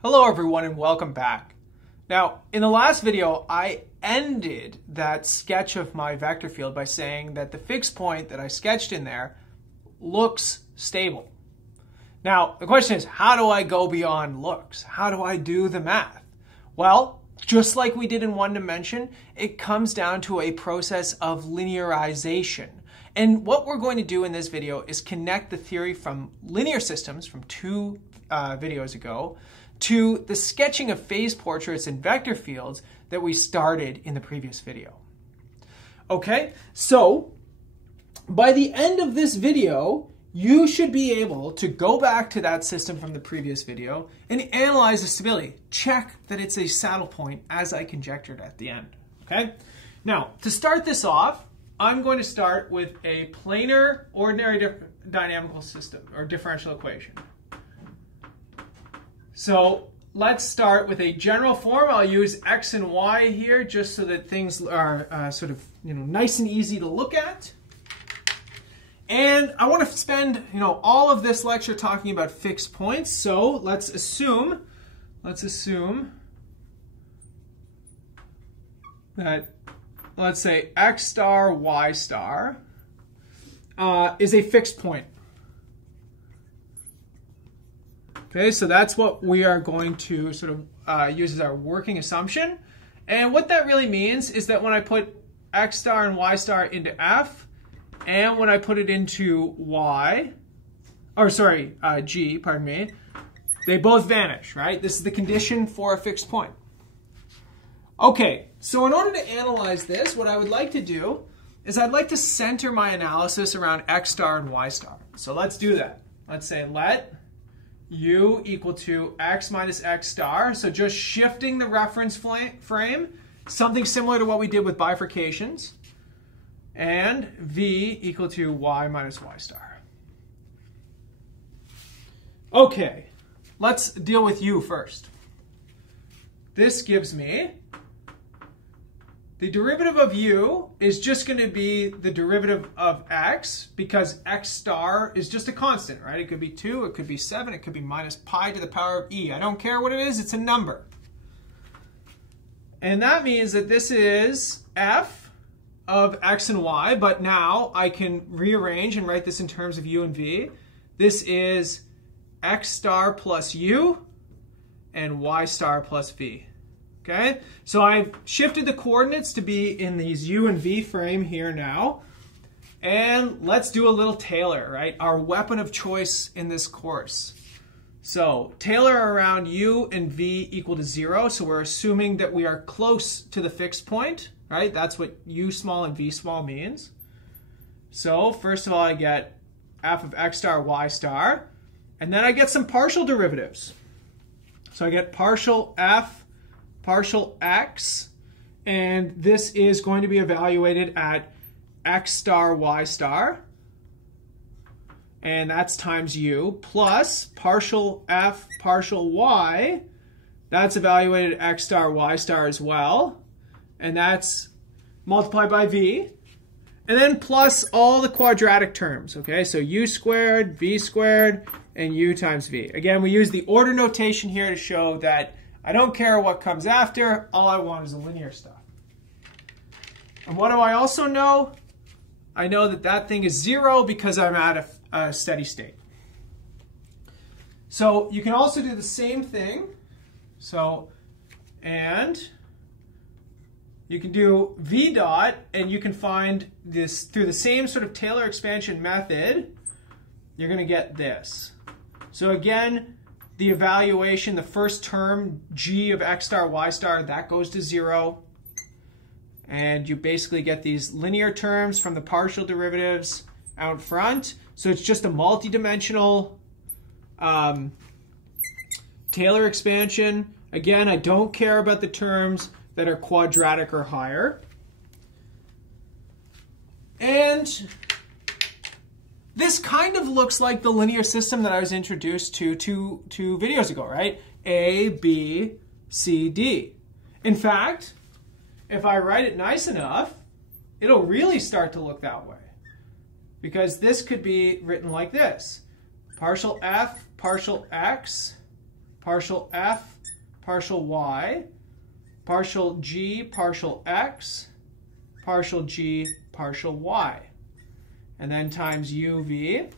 Hello everyone and welcome back. Now, in the last video, I ended that sketch of my vector field by saying that the fixed point that I sketched in there looks stable. Now, the question is, how do I go beyond looks? How do I do the math? Well, just like we did in one dimension, it comes down to a process of linearization. And what we're going to do in this video is connect the theory from linear systems from two videos ago to the sketching of phase portraits and vector fields that we started in the previous video. Okay, so by the end of this video, you should be able to go back to that system from the previous video and analyze the stability. Check that it's a saddle point as I conjectured at the end. Okay, now to start this off, I'm going to start with a planar ordinary dynamical system or differential equation. So let's start with a general form. I'll use x and y here just so that things are sort of nice and easy to look at. And I want to spend all of this lecture talking about fixed points. So let's assume that, let's say x star y star is a fixed point. Okay, so that's what we are going to sort of use as our working assumption. And what that really means is that when I put x star and y star into f, and when I put it into g, pardon me, they both vanish, right? This is the condition for a fixed point. Okay, so in order to analyze this, what I would like to do is I'd like to center my analysis around x star and y star. So let's do that. Let's say let u equal to x minus x star. So just shifting the reference frame, something similar to what we did with bifurcations. And v equal to y minus y star. Okay, let's deal with u first. This gives me the derivative of u is just going to be the derivative of x because x star is just a constant, right? It could be 2, it could be 7, it could be minus pi to the power of e. I don't care what it is, it's a number. And that means that this is f of x and y, but now I can rearrange and write this in terms of u and v. This is x star plus u and y star plus v. Okay, so I've shifted the coordinates to be in these u and v frame here now. And let's do a little Taylor, right? Our weapon of choice in this course. So Taylor around u and v equal to 0. So we're assuming that we are close to the fixed point, right? That's what u small and v small means. So first of all, I get f of x star y star. And then I get some partial derivatives. So I get partial f partial x, and this is going to be evaluated at x star y star, and that's times u, plus partial f partial y, that's evaluated at x star y star as well, and that's multiplied by v, and then plus all the quadratic terms, okay? So u squared, v squared, and u times v. Again, we use the order notation here to show that I don't care what comes after, all I want is the linear stuff. And what do I also know? I know that that thing is 0 because I'm at a steady state. So you can also do the same thing. So, and you can do v dot, and you can find this through the same sort of Taylor expansion method, you're going to get this. So again, the evaluation, the first term, g of x star, y star, that goes to 0. And you basically get these linear terms from the partial derivatives out front. So it's just a multi-dimensional Taylor expansion. Again, I don't care about the terms that are quadratic or higher. And this kind of looks like the linear system that I was introduced to two videos ago, right? A, B, C, D. In fact, if I write it nice enough, it'll really start to look that way. Because this could be written like this. Partial f, partial x, partial f, partial y, partial g, partial x, partial g, partial y. And then times uv,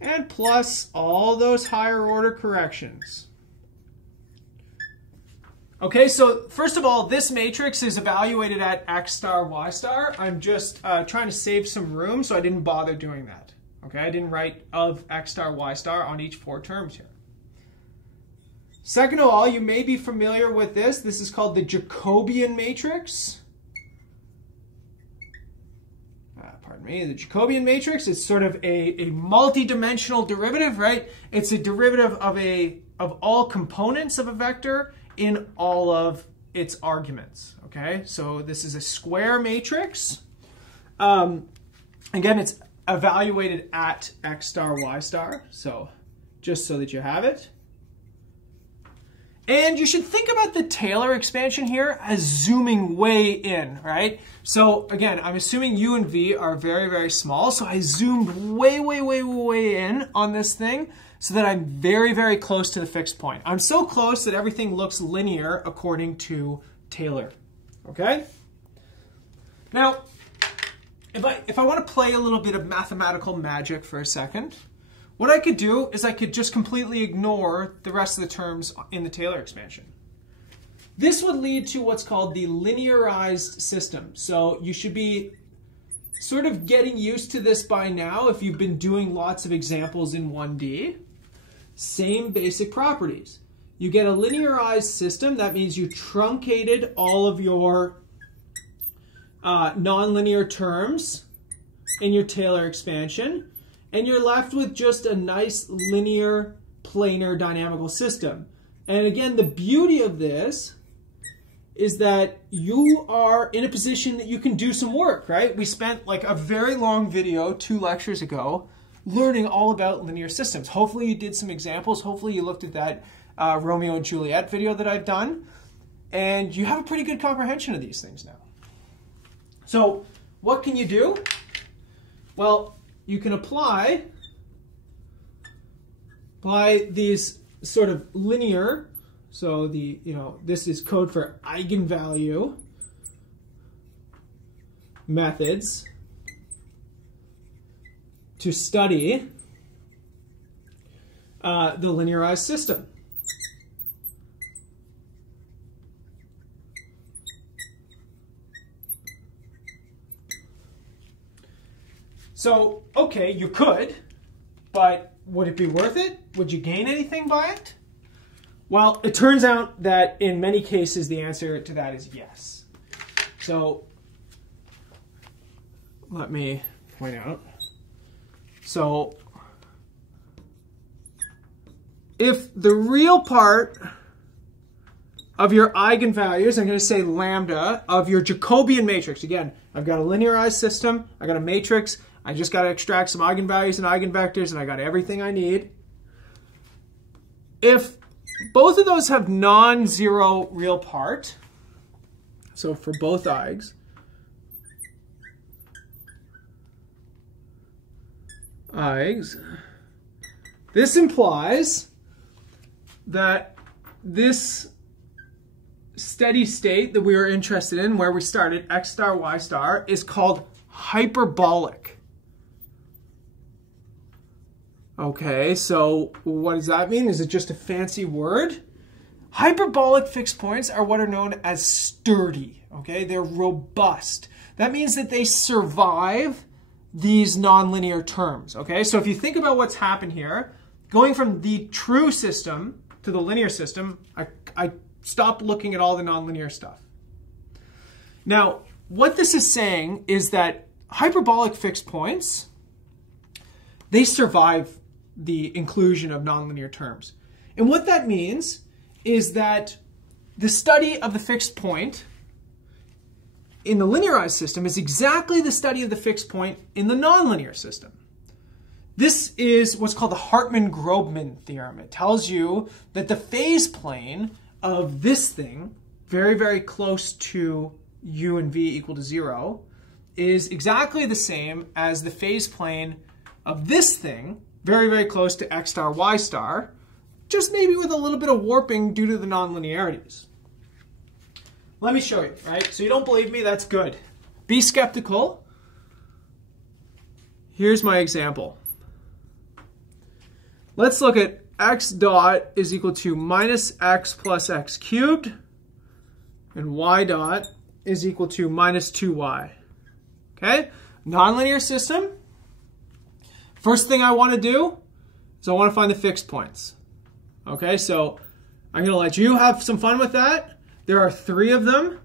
and plus all those higher order corrections. Okay, so first of all, this matrix is evaluated at x star, y star. I'm just trying to save some room, so I didn't bother doing that. Okay, I didn't write of x star, y star on each 4 terms here. Second of all, you may be familiar with this. This is called the Jacobian matrix. Pardon me, the Jacobian matrix is sort of a multi-dimensional derivative, right? It's a derivative of all components of a vector in all of its arguments, okay? So this is a square matrix. Again, it's evaluated at x star, y star, so just so that you have it. And you should think about the Taylor expansion here as zooming way in, right? So again, I'm assuming u and v are very, very small, so I zoomed way, way, way, way in on this thing so that I'm very, very close to the fixed point. I'm so close that everything looks linear according to Taylor, okay? Now, if I want to play a little bit of mathematical magic for a second, what I could do is I could just completely ignore the rest of the terms in the Taylor expansion. This would lead to what's called the linearized system. So you should be sort of getting used to this by now if you've been doing lots of examples in 1D. Same basic properties. You get a linearized system. That means you truncated all of your nonlinear terms in your Taylor expansion, and you're left with just a nice linear planar dynamical system. And again, the beauty of this is that you are in a position that you can do some work, right? We spent like a very long video 2 lectures ago learning all about linear systems. Hopefully you did some examples. Hopefully you looked at that Romeo and Juliet video that I've done, and you have a pretty good comprehension of these things now. So what can you do? Well, you can apply these sort of linear, so this is code for eigenvalue methods to study the linearized system. So, okay, you could, but would it be worth it? Would you gain anything by it? Well, it turns out that in many cases the answer to that is yes. So, let me point out. So, if the real part of your eigenvalues, I'm going to say lambda, of your Jacobian matrix, again, I've got a linearized system, I got a matrix, I just got to extract some eigenvalues and eigenvectors, and I got everything I need. If both of those have non-zero real part, so for both eigs, this implies that this steady state that we were interested in, where we started, x star, y star, is called hyperbolic. Okay, so what does that mean? Is it just a fancy word? Hyperbolic fixed points are what are known as sturdy, okay? They're robust. That means that they survive these nonlinear terms, okay? So if you think about what's happened here, going from the true system to the linear system, I stopped looking at all the nonlinear stuff. Now, what this is saying is that hyperbolic fixed points, they survive the inclusion of nonlinear terms. And what that means is that the study of the fixed point in the linearized system is exactly the study of the fixed point in the nonlinear system. This is what's called the Hartman-Grobman theorem. It tells you that the phase plane of this thing, very, very close to u and v equal to 0, is exactly the same as the phase plane of this thing, very, very close to x star, y star, just maybe with a little bit of warping due to the nonlinearities. Let me show you, right? So you don't believe me, that's good. Be skeptical. Here's my example. Let's look at x dot is equal to minus x plus x cubed, and y dot is equal to minus 2y. Okay? Nonlinear system. First thing I want to do is I want to find the fixed points. Okay, so I'm going to let you have some fun with that. There are 3 of them.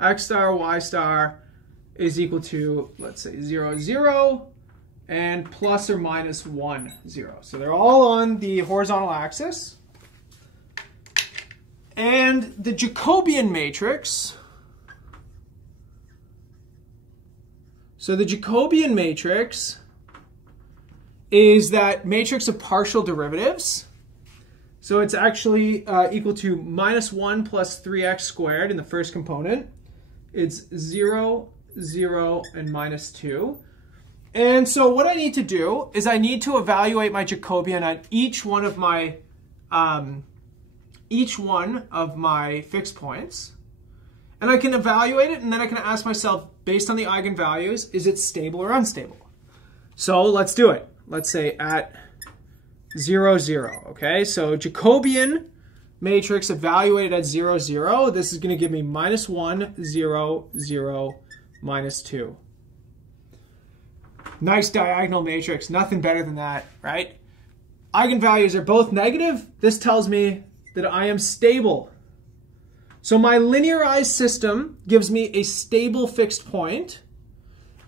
X star, y star is equal to, let's say, 0, 0, and plus or minus 1, 0. So they're all on the horizontal axis. And the Jacobian matrix, so the Jacobian matrix is that matrix of partial derivatives. So it's actually equal to minus 1 plus 3x squared in the first component. It's 0, 0, and minus 2. And so what I need to do is I need to evaluate my Jacobian at each one of my fixed points. And I can evaluate it, and then I can ask myself, based on the eigenvalues, is it stable or unstable? So let's do it. Let's say at 0, 0. Okay, so Jacobian matrix evaluated at 0, 0. This is going to give me minus 1, 0, 0, minus 2. Nice diagonal matrix, nothing better than that, right? Eigenvalues are both negative. This tells me that I am stable. So my linearized system gives me a stable fixed point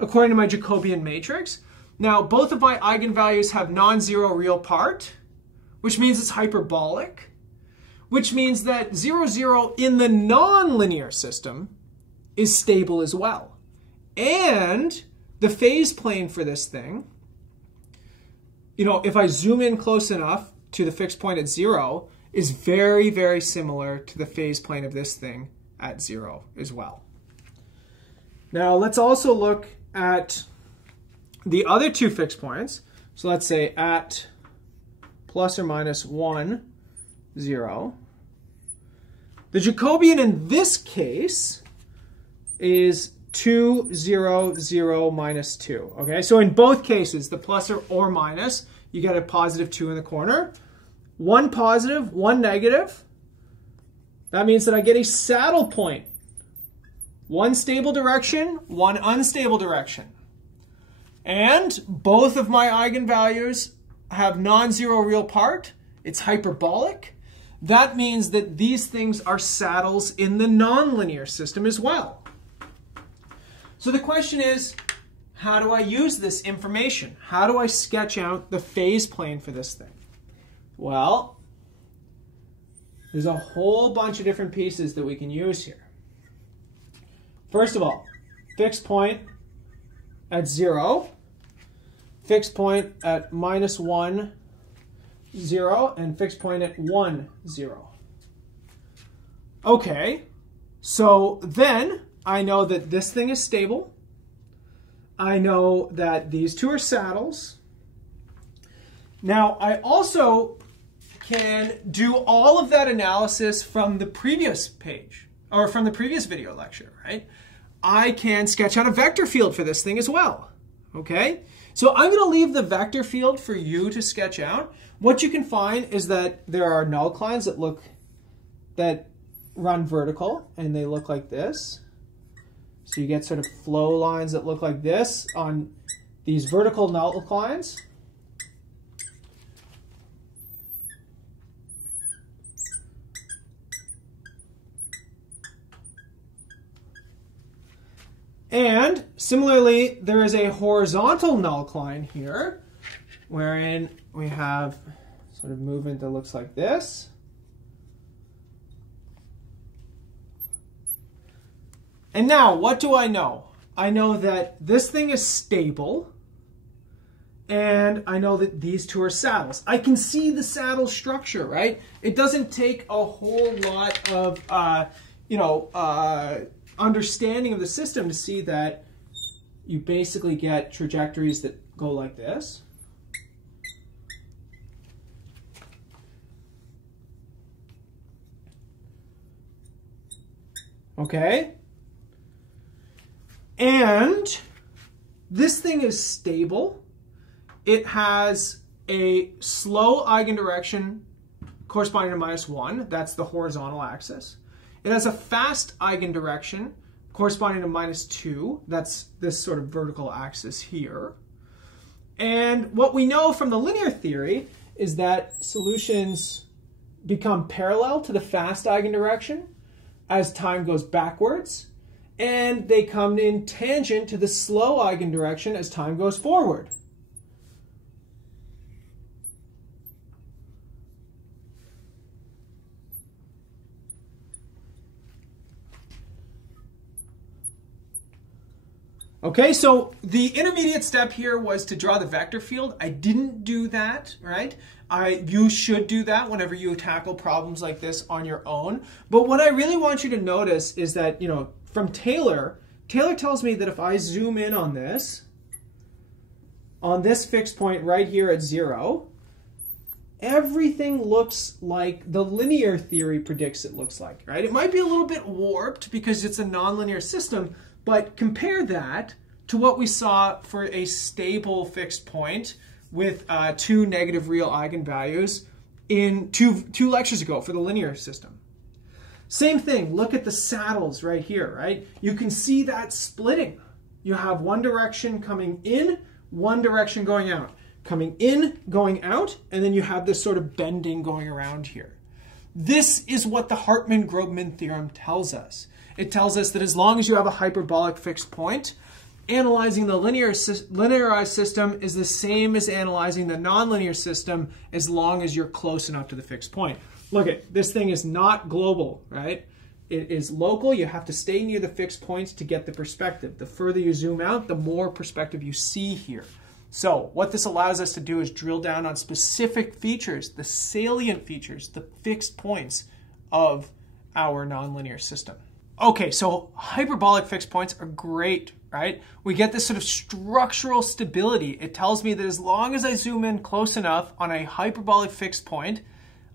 according to my Jacobian matrix. Now, both of my eigenvalues have non-zero real part, which means it's hyperbolic, which means that 0, 0 in the nonlinear system is stable as well. And the phase plane for this thing, you know, if I zoom in close enough to the fixed point at 0, is very, very similar to the phase plane of this thing at 0 as well. Now, let's also look at the other 2 fixed points. So let's say at plus or minus 1, 0. The Jacobian in this case is 2, 0, 0, minus 2. Okay, so in both cases, the plus or minus, you get a positive 2 in the corner. 1 positive, 1 negative. That means that I get a saddle point. 1 stable direction, 1 unstable direction. And both of my eigenvalues have non-zero real part. It's hyperbolic. That means that these things are saddles in the nonlinear system as well. So the question is, how do I use this information? How do I sketch out the phase plane for this thing? Well, there's a whole bunch of different pieces that we can use here. First of all, fixed point at 0, fixed point at minus 1, 0, and fixed point at 1, 0. Okay, so then I know that this thing is stable. I know that these 2 are saddles. Now, I also can do all of that analysis from the previous page, or from the previous video lecture, right? I can sketch out a vector field for this thing as well, okay? So I'm going to leave the vector field for you to sketch out. What you can find is that there are nullines that run vertical, and they look like this. So you get sort of flow lines that look like this on these vertical nullines. And similarly, there is a horizontal nullline here, wherein we have sort of movement that looks like this. And now, what do I know? I know that this thing is stable, and I know that these 2 are saddles. I can see the saddle structure, right? It doesn't take a whole lot of, understanding of the system to see that you basically get trajectories that go like this. Okay? And this thing is stable. It has a slow eigendirection corresponding to -1. That's the horizontal axis. It has a fast eigendirection corresponding to -2. That's this sort of vertical axis here. And what we know from the linear theory is that solutions become parallel to the fast eigendirection as time goes backwards, and they come in tangent to the slow eigendirection as time goes forward. Okay, so the intermediate step here was to draw the vector field. I didn't do that, right? You should do that whenever you tackle problems like this on your own. But what I really want you to notice is that, from Taylor tells me that if I zoom in on this fixed point right here at 0, everything looks like the linear theory predicts it looks like, right? It might be a little bit warped because it's a nonlinear system, but compare that to what we saw for a stable fixed point with 2 negative real eigenvalues in two lectures ago for the linear system. Same thing, look at the saddles right here, right? You can see that splitting. You have one direction coming in, one direction going out. Coming in, going out, and then you have this sort of bending going around here. This is what the Hartman-Grobman theorem tells us. It tells us that as long as you have a hyperbolic fixed point, analyzing the linearized system is the same as analyzing the nonlinear system as long as you're close enough to the fixed point. Look at this thing is not global, right? It is local. You have to stay near the fixed points to get the perspective. The further you zoom out, the more perspective you see here. So what this allows us to do is drill down on specific features, the salient features, the fixed points of our nonlinear system. Okay, so hyperbolic fixed points are great, right? We get this sort of structural stability. It tells me that as long as I zoom in close enough on a hyperbolic fixed point,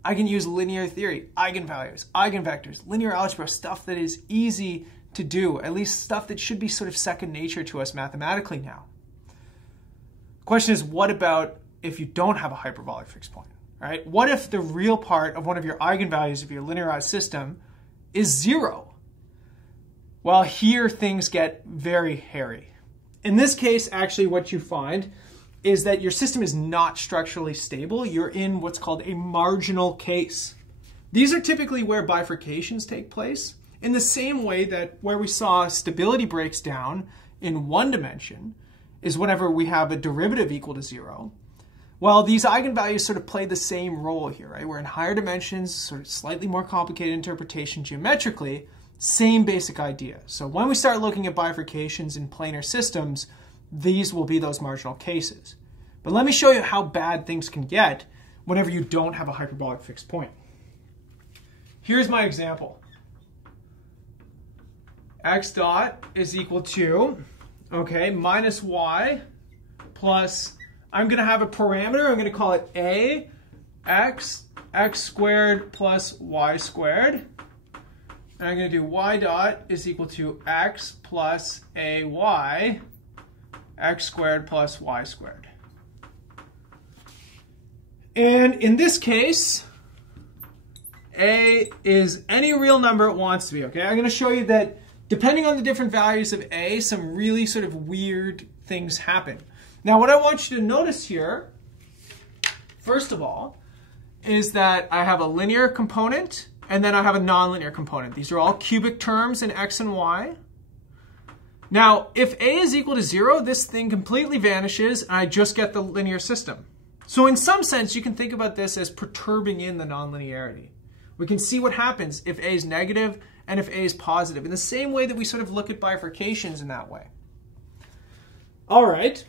I can use linear theory, eigenvalues, eigenvectors, linear algebra, stuff that is easy to do, at least stuff that should be sort of second nature to us mathematically now. The question is, what about if you don't have a hyperbolic fixed point, right? What if the real part of one of your eigenvalues of your linearized system is 0? Well, here things get very hairy. In this case, actually what you find is that your system is not structurally stable. You're in what's called a marginal case. These are typically where bifurcations take place, in the same way that where we saw stability breaks down in one dimension is whenever we have a derivative equal to 0. Well, these eigenvalues sort of play the same role here, right? We're in higher dimensions, sort of slightly more complicated interpretation geometrically, same basic idea. So when we start looking at bifurcations in planar systems, these will be those marginal cases. But let me show you how bad things can get whenever you don't have a hyperbolic fixed point. Here's my example. X dot is equal to, okay, minus y plus, I'm going to have a parameter, I'm going to call it a, x squared plus y squared. And I'm going to do y dot is equal to x plus ay, x squared plus y squared. And in this case, a is any real number it wants to be, okay? I'm going to show you that depending on the different values of a, some really sort of weird things happen. Now, what I want you to notice here, first of all, is that I have a linear component and then I have a nonlinear component. These are all cubic terms in x and y. Now, if a is equal to 0, this thing completely vanishes and I just get the linear system. So in some sense, you can think about this as perturbing in the nonlinearity. We can see what happens if a is negative and if a is positive, in the same way that we sort of look at bifurcations in that way. All right,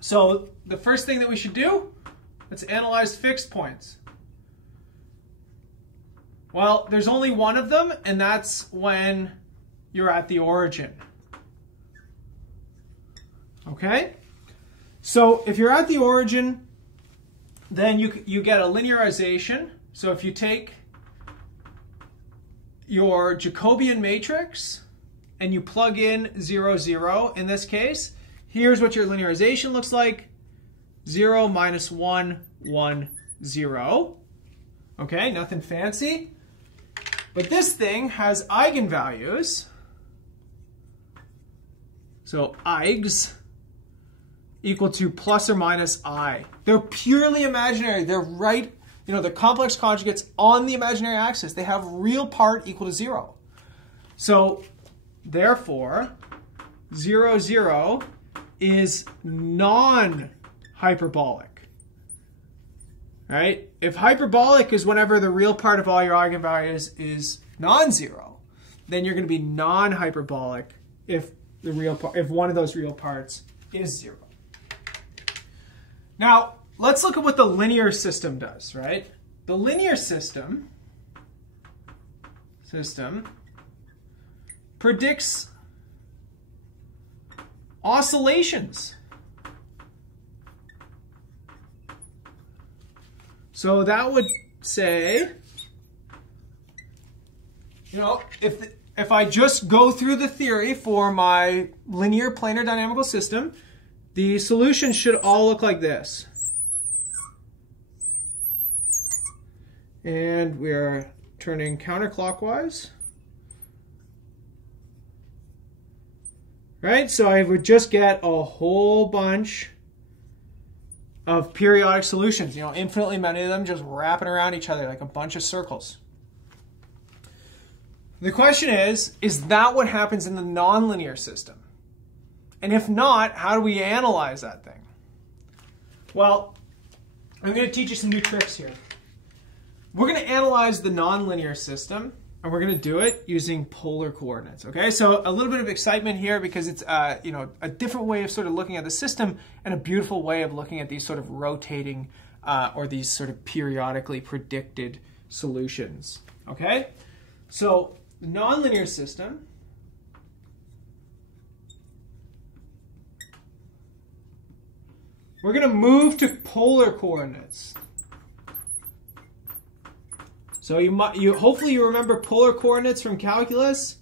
so the first thing that we should do, let's analyze fixed points. Well, there's only one of them, and that's when you're at the origin. Okay? So if you're at the origin, then you get a linearization. So if you take your Jacobian matrix and you plug in 0, 0 in this case, here's what your linearization looks like. 0, minus 1, 1, 0. Okay, nothing fancy. But this thing has eigenvalues. So eigs equal to plus or minus I. They're purely imaginary. They're right, they're complex conjugates on the imaginary axis. They have real part equal to 0. So therefore, 0, 0 is non-hyperbolic. Right? If hyperbolic is whenever the real part of all your eigenvalues is non-zero, then you're going to be non-hyperbolic if one of those real parts is 0. Now, let's look at what the linear system does, right? The linear system predicts oscillations. So that would say, if I just go through the theory for my linear planar dynamical system, the solutions should all look like this. And we are turning counterclockwise. Right? So I would just get a whole bunch of periodic solutions, infinitely many of them just wrapping around each other like a bunch of circles. The question is that what happens in the nonlinear system? And if not, how do we analyze that thing? Well, I'm going to teach you some new tricks here. We're going to analyze the nonlinear system, and we're going to do it using polar coordinates. Okay, so a little bit of excitement here because it's a different way of sort of looking at the system and a beautiful way of looking at these sort of rotating or these sort of periodically predicted solutions. Okay, so the nonlinear system we're going to move to polar coordinates. So hopefully you remember polar coordinates from calculus.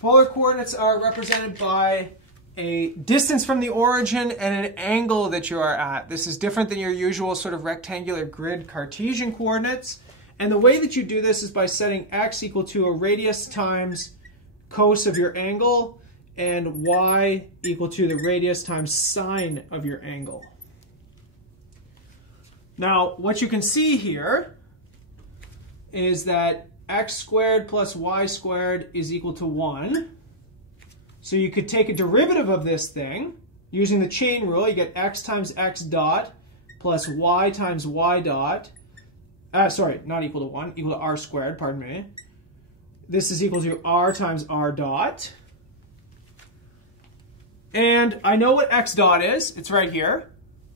Polar coordinates are represented by a distance from the origin and an angle that you are at. This is different than your usual sort of rectangular grid Cartesian coordinates. And the way that you do this is by setting x equal to a radius times cos of your angle and y equal to the radius times sine of your angle. Now, what you can see here is that x squared plus y squared is equal to 1. So you could take a derivative of this thing using the chain rule. You get x times x dot plus y times y dot. Sorry, not equal to 1, equal to r squared, pardon me. This is equal to r times r dot. And I know what x dot is. It's right here.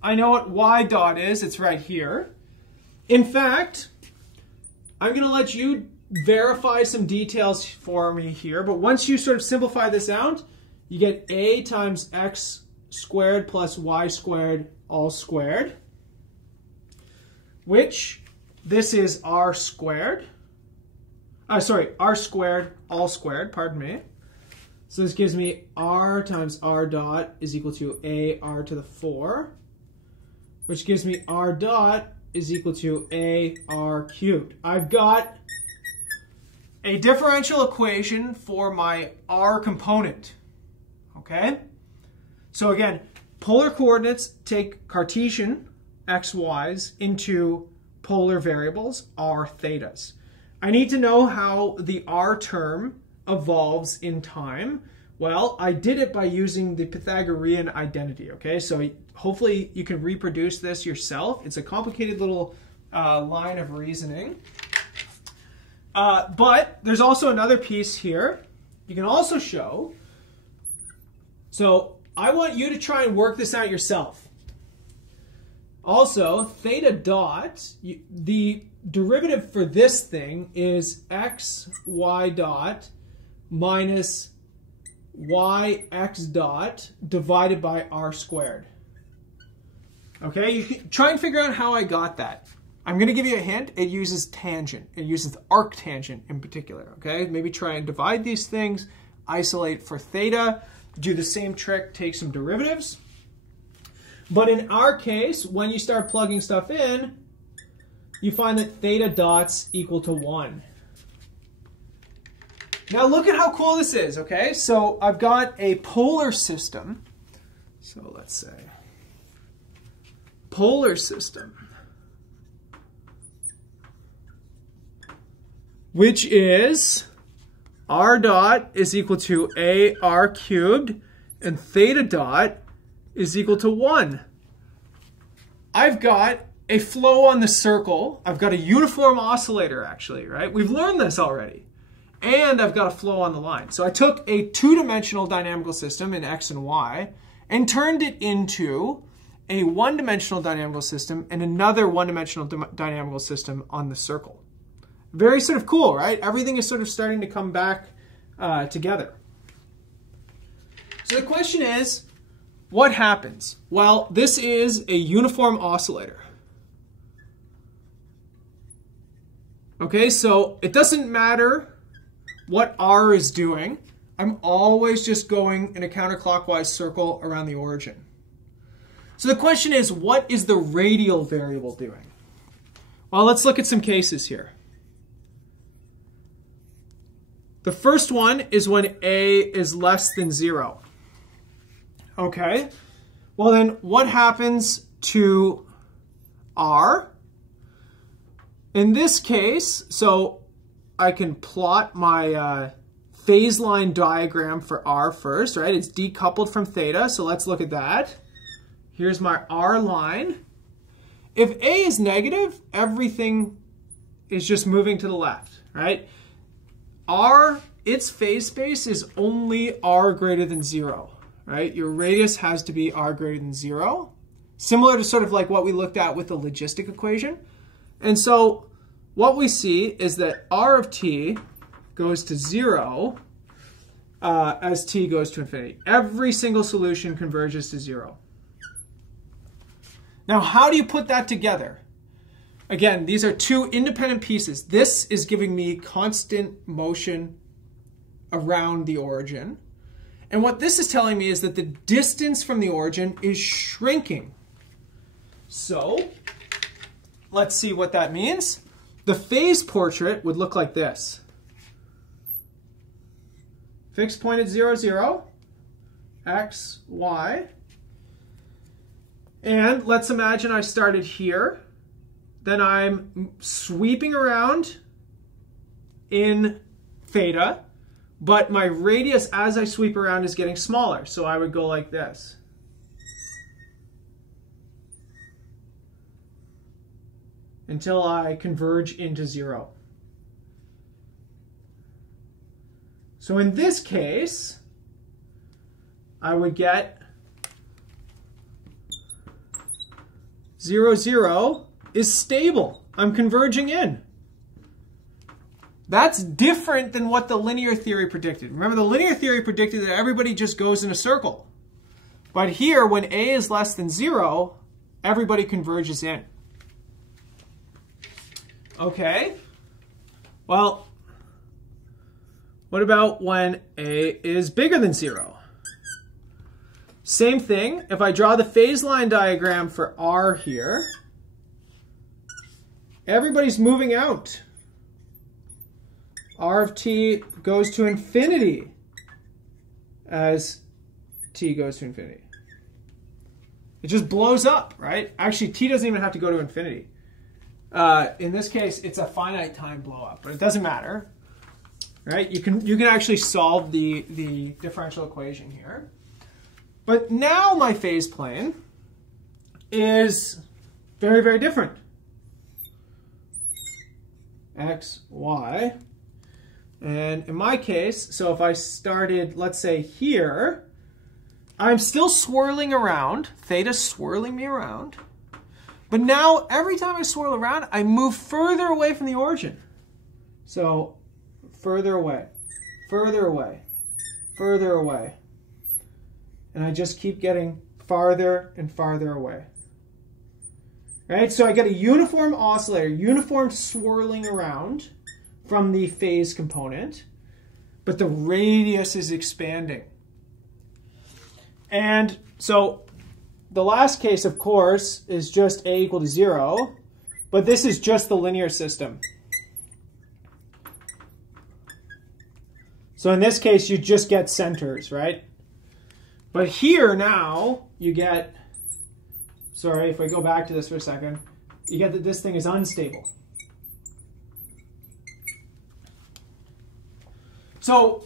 I know what y dot is. It's right here. In fact, I'm going to let you verify some details for me here, but once you sort of simplify this out, you get a times x squared plus y squared all squared, which this is r squared. R squared all squared, pardon me. So this gives me r times r dot is equal to a r to the 4, which gives me r dot is equal to a r cubed. I've got a differential equation for my r component. Okay? So again, polar coordinates take Cartesian x, y's into polar variables, r thetas. I need to know how the r term evolves in time. Well, I did it by using the Pythagorean identity, okay? So hopefully you can reproduce this yourself. It's a complicated little line of reasoning. But there's also another piece here. You can also show. So I want you to try and work this out yourself. Also, theta dot, the derivative for this thing is x y dot minus y x dot divided by r squared. Okay, you can try and figure out how I got that. I'm going to give you a hint. It uses tangent. It uses arctangent in particular, okay? Maybe try and divide these things, isolate for theta, do the same trick, take some derivatives. But in our case, when you start plugging stuff in, you find that theta dots equal to 1. Now look at how cool this is, okay? So I've got a polar system. So let's say polar system, which is r dot is equal to ar cubed and theta dot is equal to 1. I've got a flow on the circle. I've got a uniform oscillator, actually, right? We've learned this already. And I've got a flow on the line. So I took a two-dimensional dynamical system in x and y and turned it into a one-dimensional dynamical system and another one-dimensional dynamical system on the circle. Very sort of cool, right? Everything is sort of starting to come back together. So the question is, what happens? Well, this is a uniform oscillator. Okay, so it doesn't matter what r is doing. I'm always just going in a counterclockwise circle around the origin. So the question is, what is the radial variable doing? Well, let's look at some cases here. The first one is when a is less than 0. Okay, well then what happens to r? In this case, so I can plot my phase line diagram for r first, right? It's decoupled from theta, so let's look at that. Here's my r line. If a is negative, everything is just moving to the left, right? R, its phase space is only r greater than 0, right? Your radius has to be r greater than 0, similar to sort of like what we looked at with the logistic equation. And so what we see is that r of t goes to 0 as t goes to infinity. Every single solution converges to 0. Now, how do you put that together? Again, these are two independent pieces. This is giving me constant motion around the origin. And what this is telling me is that the distance from the origin is shrinking. So let's see what that means. The phase portrait would look like this. Fixed point at 0, 0, x, y. And let's imagine I started here. Then I'm sweeping around in theta, but my radius as I sweep around is getting smaller. So I would go like this. Until I converge into 0. So in this case, I would get 0, 0 is stable. I'm converging in. That's different than what the linear theory predicted. Remember, the linear theory predicted that everybody just goes in a circle. But here, when a is less than 0, everybody converges in. Okay, well, what about when a is bigger than 0? Same thing. If I draw the phase line diagram for r here, everybody's moving out. R of t goes to infinity as t goes to infinity. It just blows up, right? Actually, t doesn't even have to go to infinity. In this case, it's a finite time blow up, but it doesn't matter, right? You can actually solve the differential equation here. But now my phase plane is very, very different. X, y. And in my case, so if I started, let's say here, I'm still swirling around, theta's swirling me around. But now, every time I swirl around, I move further away from the origin. So, further away, further away, further away. And I just keep getting farther and farther away. right? So I get a uniform oscillator, uniform swirling around from the phase component, but the radius is expanding. And so the last case, of course, is just a equal to 0, but this is just the linear system. So in this case, you just get centers, right? But here now, you get, sorry, if I go back to this for a second, you get that this thing is unstable. So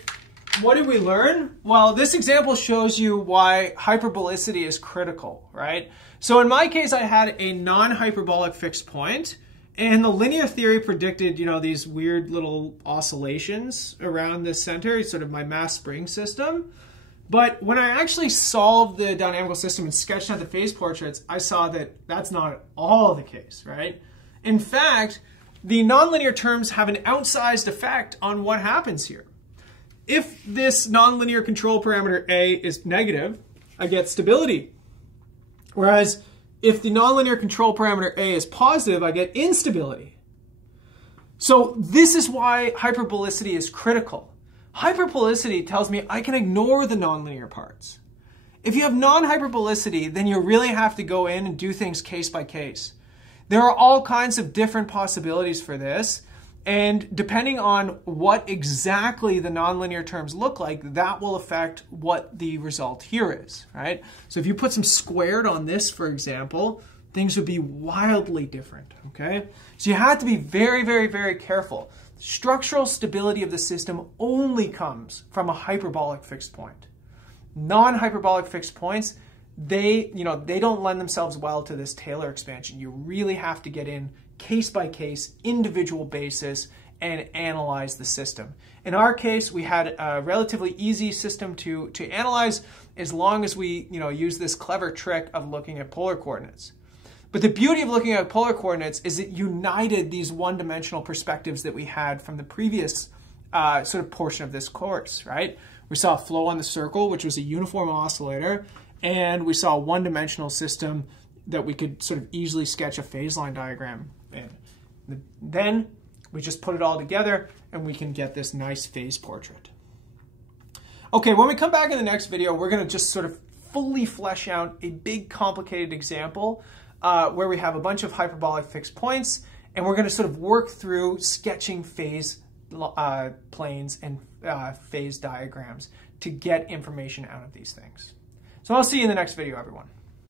what did we learn? Well, this example shows you why hyperbolicity is critical, right? So in my case, I had a non-hyperbolic fixed point, and the linear theory predicted, you know, these weird little oscillations around this center, sort of my mass spring system. But when I actually solved the dynamical system and sketched out the phase portraits, I saw that that's not at all the case, right? In fact, the nonlinear terms have an outsized effect on what happens here. If this nonlinear control parameter A is negative, I get stability. Whereas if the nonlinear control parameter A is positive, I get instability. So this is why hyperbolicity is critical. Hyperbolicity tells me I can ignore the nonlinear parts. If you have non-hyperbolicity, then you really have to go in and do things case by case. There are all kinds of different possibilities for this. And depending on what exactly the nonlinear terms look like, that will affect what the result here is, right? So if you put some squared on this, for example, things would be wildly different, okay? So you have to be very, very, very careful. Structural stability of the system only comes from a hyperbolic fixed point. Non-hyperbolic fixed points, they don't lend themselves well to this Taylor expansion. You really have to get in case by case, individual basis, and analyze the system. In our case, we had a relatively easy system to analyze as long as we use this clever trick of looking at polar coordinates. But the beauty of looking at polar coordinates is it united these one-dimensional perspectives that we had from the previous sort of portion of this course, right? We saw a flow on the circle, which was a uniform oscillator, and we saw a one-dimensional system that we could sort of easily sketch a phase line diagram in. Then we just put it all together and we can get this nice phase portrait. Okay, when we come back in the next video, we're going to just sort of fully flesh out a big complicated example where we have a bunch of hyperbolic fixed points, and we're going to sort of work through sketching phase planes and phase diagrams to get information out of these things. So I'll see you in the next video, everyone.